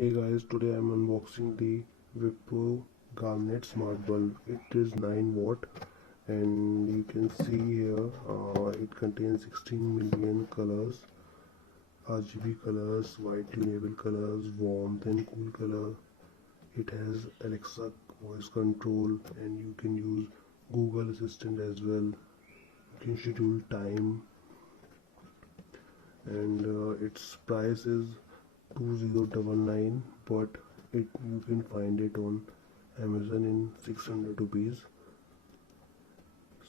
Hey guys, today I'm unboxing the Wipro Garnet smart bulb. It is 9 watt and you can see here it contains 16 million colors, RGB colors, white tunable colors, warmth and cool color. It has Alexa voice control and you can use Google Assistant as well. You can schedule time and its price is 2099, but you can find it on Amazon in 600 rupees.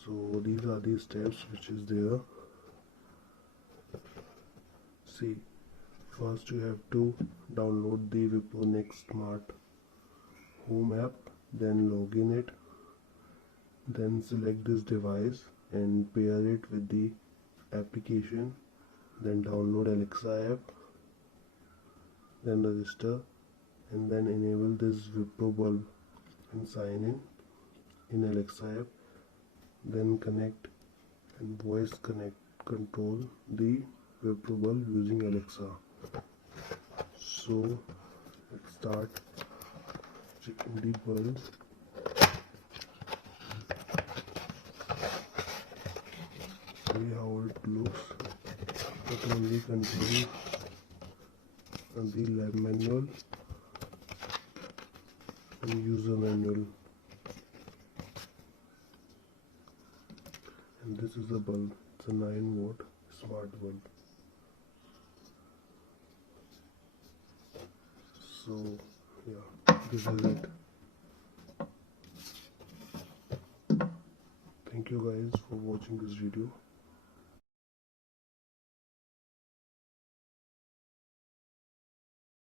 So these are the steps which is there. See, first you have to download the Wipro Next Smart Home app, then log in it, then select this device and pair it with the application, then download Alexa app, then register and then enable this Wipro bulb and sign in Alexa app, then connect and voice control the Wipro bulb using Alexa. So let's start checking the bulb. See how it looks. It only contains the lab manual and user manual, and this is the bulb. It's a 9 watt smart bulb. So yeah, this is it. Thank you guys for watching this video.